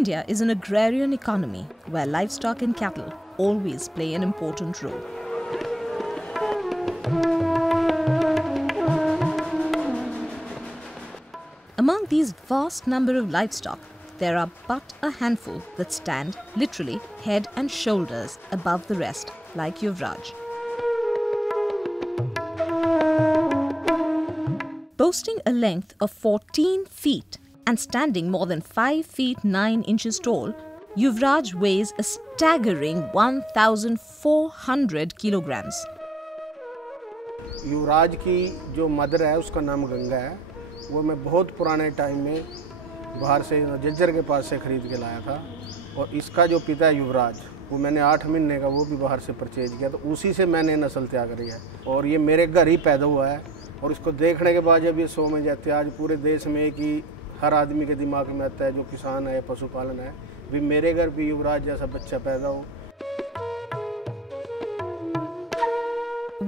India is an agrarian economy where livestock and cattle always play an important role. Among these vast number of livestock, there are but a handful that stand literally head and shoulders above the rest, like Yuvraj. Boasting a length of 14 feet and standing more than 5 feet 9 inches tall, Yuvraj weighs a staggering 1,400 kilograms. युवराज की जो mother है उसका नाम गंगा है। वो मैं बहुत पुराने टाइम में बाहर से जज्जर के पास से ख़रीद के लाया था। और इसका जो पिता है युवराज, वो मैंने 8 महीने का वो भी बाहर से परचेज किया, तो उसी से मैंने नस्ल तैयार करी है। और ये मेरे घर ही पैदा हुआ है। और इसको देखने के बाद जब ये 100 में जाते हैं, आज पूरे देश में एक ही हर आदमी के दिमाग में आता है जो किसान है, पशुपालन है, भी मेरे घर भी युवराज जैसा बच्चा पैदा हो।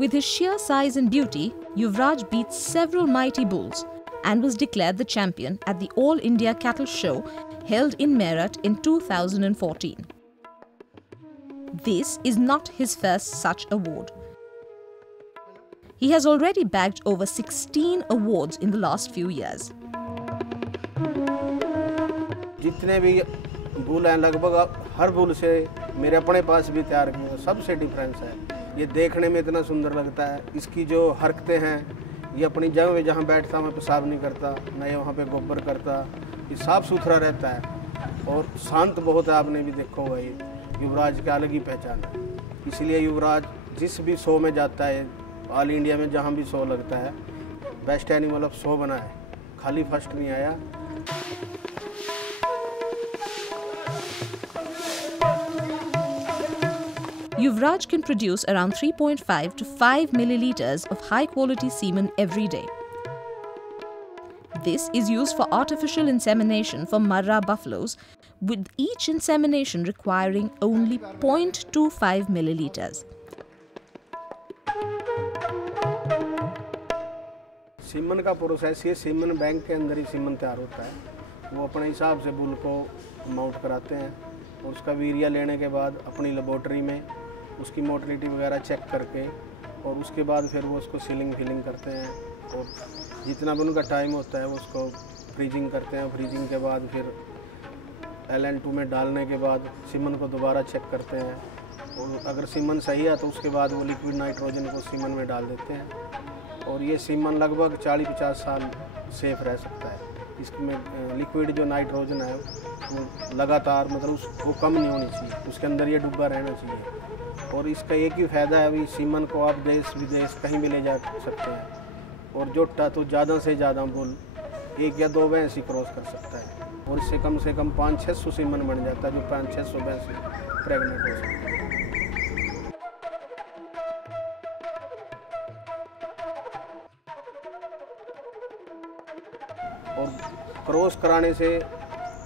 With his sheer size and beauty, Yuvraj beats several mighty bulls and was declared the champion at the All India Cattle Show held in Meerut in 2014. This is not his first such award. He has already bagged over 16 awards in the last few years. जितने भी bull हैं लगभग हर bull से मेरे अपने पास भी तैयार किए हैं, सबसे डिफरेंस है। ये देखने में इतना सुंदर लगता है। इसकी जो हरकतें हैं, ये अपनी जगह में जहाँ बैठता मैं पेशाब नहीं करता, न ये वहाँ पे गोबर करता, ये साफ़ सुथरा रहता है और शांत बहुत है। आपने भी देखा होगा, ये युवराज की अलग ही पहचान है। इसलिए युवराज जिस भी शो में जाता है, ऑल इंडिया में जहाँ भी शो लगता है, बेस्ट एनिमल ऑफ शो बना है, खाली फर्स्ट नहीं आया। Yuvraj can produce around 3.5 to 5 milliliters of high-quality semen every day. This is used for artificial insemination for Marra buffaloes, with each insemination requiring only 0.25 milliliters. Semen का process, ये semen bank के अंदर ही semen तैयार होता है। वो अपने हिसाब से बुल को माउंट कराते हैं और उसका वीर्य लेने के बाद अपनी लेबोरेटरी में उसकी मोटिलिटी वगैरह चेक करके और उसके बाद फिर वो उसको सीलिंग फिलिंग करते हैं और जितना भी उनका टाइम होता है वो उसको फ्रीजिंग करते हैं। फ्रीजिंग के बाद फिर LN2 में डालने के बाद सीमन को दोबारा चेक करते हैं और अगर सीमन सही है तो उसके बाद वो लिक्विड नाइट्रोजन को सीमन में डाल देते हैं और ये सीमन लगभग 40-50 साल सेफ रह सकता है। इसमें लिक्विड जो नाइट्रोजन है वो लगातार मतलब वो कम नहीं होनी चाहिए, उसके अंदर ये डूबा रहना चाहिए। और इसका एक ही फ़ायदा है, अभी सीमन को आप देश विदेश कहीं भी ले जा सकते हैं और जोटा तो ज़्यादा से ज़्यादा बुल 1 या 2 भैंस ही क्रॉस कर सकता है और इससे कम से कम 500-600 सीमन बन जाता है, जो 500-600 भैंस प्रेगनेंट हो सकती है। और क्रॉस कराने से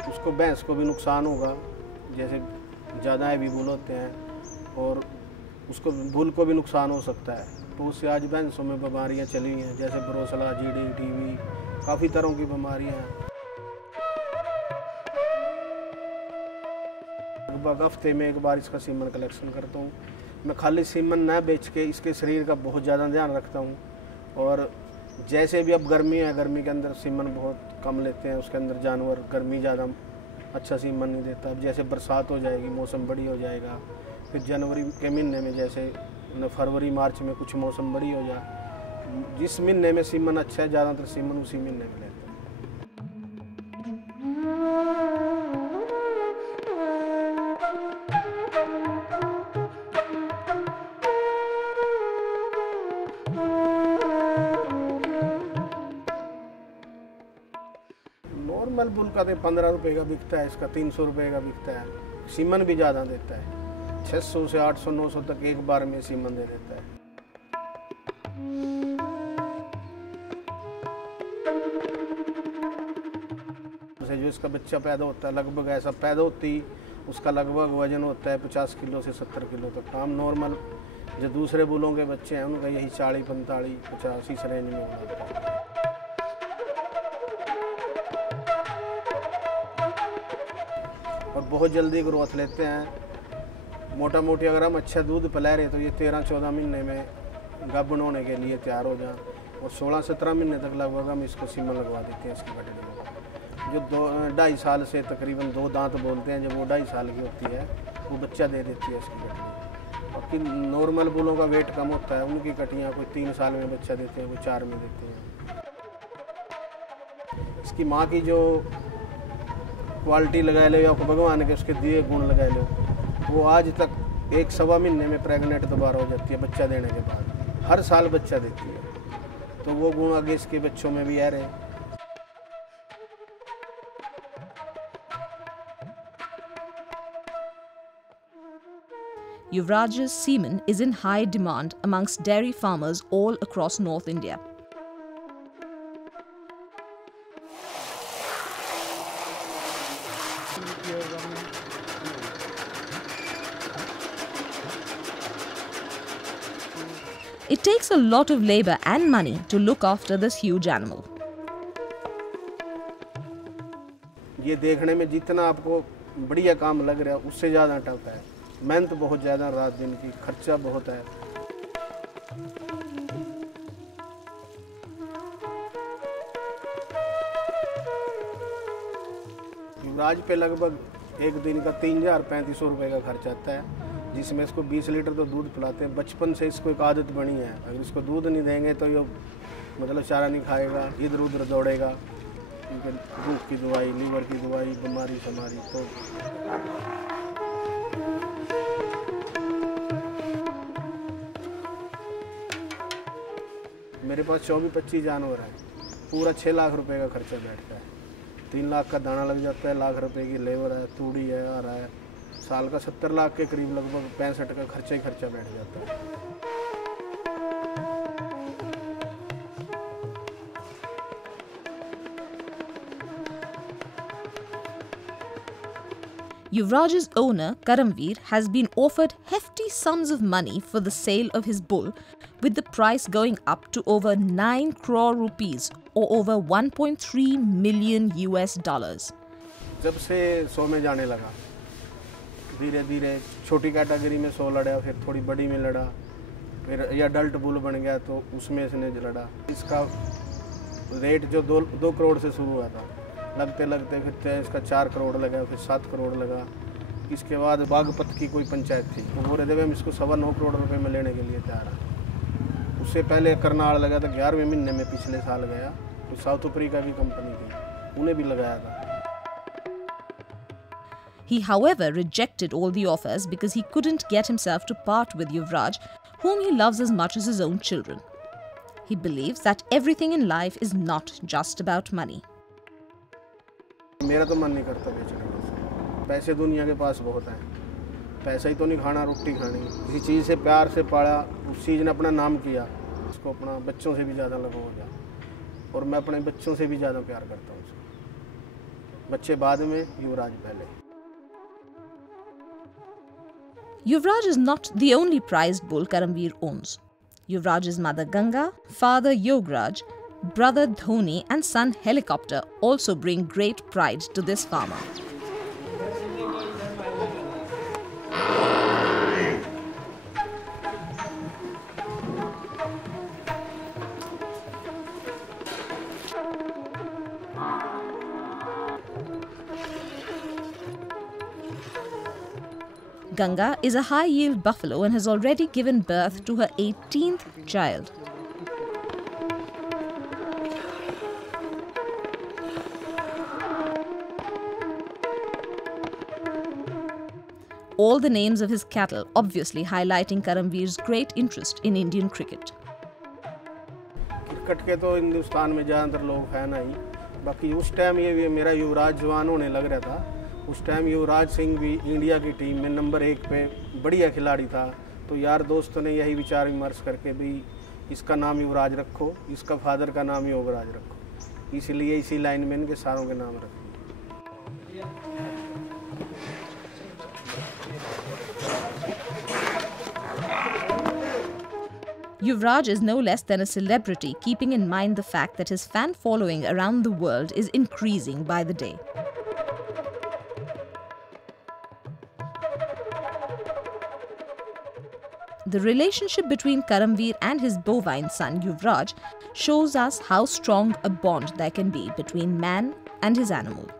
उसको भैंस को भी नुकसान होगा, जैसे ज़्यादा हैवी बुल होते हैं और उसको बुल को भी नुकसान हो सकता है। तो उससे आज भैंसों में बीमारियां चली हुई हैं, जैसे ब्रोसला, GD, TB, काफ़ी तरह की बीमारियां हैं। लगभग हफ्ते में एक बार इसका सीमन कलेक्शन करता हूँ। मैं खाली सीमन न बेच के इसके शरीर का बहुत ज़्यादा ध्यान रखता हूँ और जैसे भी अब गर्मी है, गर्मी के अंदर सीमन बहुत कम लेते हैं, उसके अंदर जानवर गर्मी ज़्यादा अच्छा सीमन नहीं देता। अब जैसे बरसात हो जाएगी, मौसम बड़ी हो जाएगा, फिर जनवरी के महीने में जैसे फरवरी मार्च में कुछ मौसम बड़ी हो जाए, जिस महीने में सीमन अच्छा है ज़्यादातर सीमन उसी महीने में लेते हैं। नॉर्मल बुल का तो 15 रुपये का बिकता है, इसका 300 रुपये का बिकता है। सीमन भी ज़्यादा देता है, 600 से 800-900 तक एक बार में सीमन दे देता है। जो इसका बच्चा पैदा होता है, लगभग ऐसा पैदा होती उसका लगभग वजन होता है 50 किलो से 70 किलो तक। हम नॉर्मल जो दूसरे बुलों के बच्चे हैं उनका यही 40-45-50 इस रेंज में होता है। और बहुत जल्दी ग्रोथ लेते हैं। मोटा मोटी अगर हम अच्छा दूध पिला रहे तो ये 13-14 महीने में गाभिन होने के लिए तैयार हो जाए, और 16-17 महीने तक लगभग हम इसको सीमन लगवा देते हैं इसकी बटड़ी में। जो 2-2.5 साल से तकरीबन 2 दांत बोलते हैं, जब वो 2.5 साल की होती है वो बच्चा दे देती है इसकी बटड़ी। बाकी नॉर्मल बुलों का वेट कम होता है, उनकी कटियाँ कोई 3 साल में बच्चा देते हैं, कोई 4 में देते हैं। इसकी माँ की जो क्वालिटी लगा लो या भगवान के उसके दिए गुण लगा लो, वो आज तक 1-1.25 महीने में प्रेग्नेंट दोबारा हो जाती है बच्चा देने के बाद। हर साल बच्चा देती है, तो वो गुण आगे इसके बच्चों में भी आ रहे हैं। Yuvraj's semen is in high demand amongst dairy farmers all across North India. It takes a lot of labor and money to look after this huge animal. ये देखने में जितना आपको बढ़िया काम लग रहा है उससे ज़्यादा टफ है। मेहनत बहुत ज़्यादा, रात दिन की खर्चा बहुत है। युवराज पे लगभग एक दिन का 3,000-3,500 रुपये का खर्च आता है, जिसमें इसको 20 लीटर तो दूध पिलाते हैं। बचपन से इसको एक आदत बनी है, अगर इसको दूध नहीं देंगे तो ये मतलब चारा नहीं खाएगा, इधर उधर दौड़ेगा। भूख की दवाई, लीवर की दवाई, बीमारी समारी। तो मेरे पास 24-25 जानवर हैं, पूरा 6 लाख रुपए का खर्चा बैठता है। 3 लाख का दाना लग जाता है, 1 लाख रुपए की लेबर है, तूड़ी है, आ रहा है। साल का 70 लाख के करीब लगभग 65 का खर्चा ही खर्चा बैठ जाता है। Yuvraj's owner, Karamveer, has been offered hefty sums of money for the sale of his bull, with the price going up to over 9 crore rupees or over $1.3 million US. जब से 100 में जाने लगा, धीरे धीरे छोटी कैटेगरी में 100 लड़ा, फिर थोड़ी बड़ी में लड़ा, फिर ये अडल्ट बुल बन गया तो उसमें इसने लड़ा। इसका रेट जो 2 करोड़ से शुरू हुआ था, लगते लगते फिर इसका 4 करोड़ लगा, फिर 7 करोड़ लगा। इसके बाद बागपत की कोई पंचायत थी, वो बोल रहे थे हम इसको 9.25 करोड़ रुपए में लेने के लिए तैयार है। उससे पहले करनाल लगा था 11वें महीने में, पिछले साल गया। तो साउथ अफ्रीका की कंपनी थी, उन्हें भी लगाया था। He, however, rejected all the offers because he couldn't get himself to part with Yuvraj, whom he loves as much as his own children. He believes that everything in life is not just about money. मेरा तो मन नहीं करता बेचने का। पैसे दुनिया के पास बहुत हैं, पैसा ही तो नहीं खाना, रोटी खानी। किसी चीज़ से प्यार से पाला, उस चीज़ ने अपना नाम किया, उसको अपना बच्चों से भी ज़्यादा लगाव हो गया। और मैं अपने बच्चों से भी ज़्यादा प्यार करता हूँ उसको। बच्चे बाद में, युवराज पहले। Yuvraj is not the only prized bull Karamveer owns. Yuvraj's mother Ganga, father Yogaraj, brother Dhoni and son Helicopter also bring great pride to this farmer. Ganga is a high-yield buffalo and has already given birth to her 18th child. All the names of his cattle obviously highlighting Karamveer's great interest in Indian cricket. Cricket के तो हिंदुस्तान में ज़्यादातर लोग fan I. बाकी उस time ये मेरा युवराज जवान होने लग रहा था, उस टाइम युवराज सिंह भी इंडिया की टीम में नंबर 1 पे बढ़िया खिलाड़ी था। तो यार दोस्तों ने यही विचार विमर्श करके भी इसका नाम युवराज रखो, इसका फादर का नाम योगराज रखो, इसलिए इसी लाइन में इनके सारों के नाम रखो। Yuvraj is no less than a celebrity, keeping in mind the fact that his fan following around the world is increasing by the day. The relationship between Karamveer and his bovine son Yuvraj shows us how strong a bond there can be between man and his animal.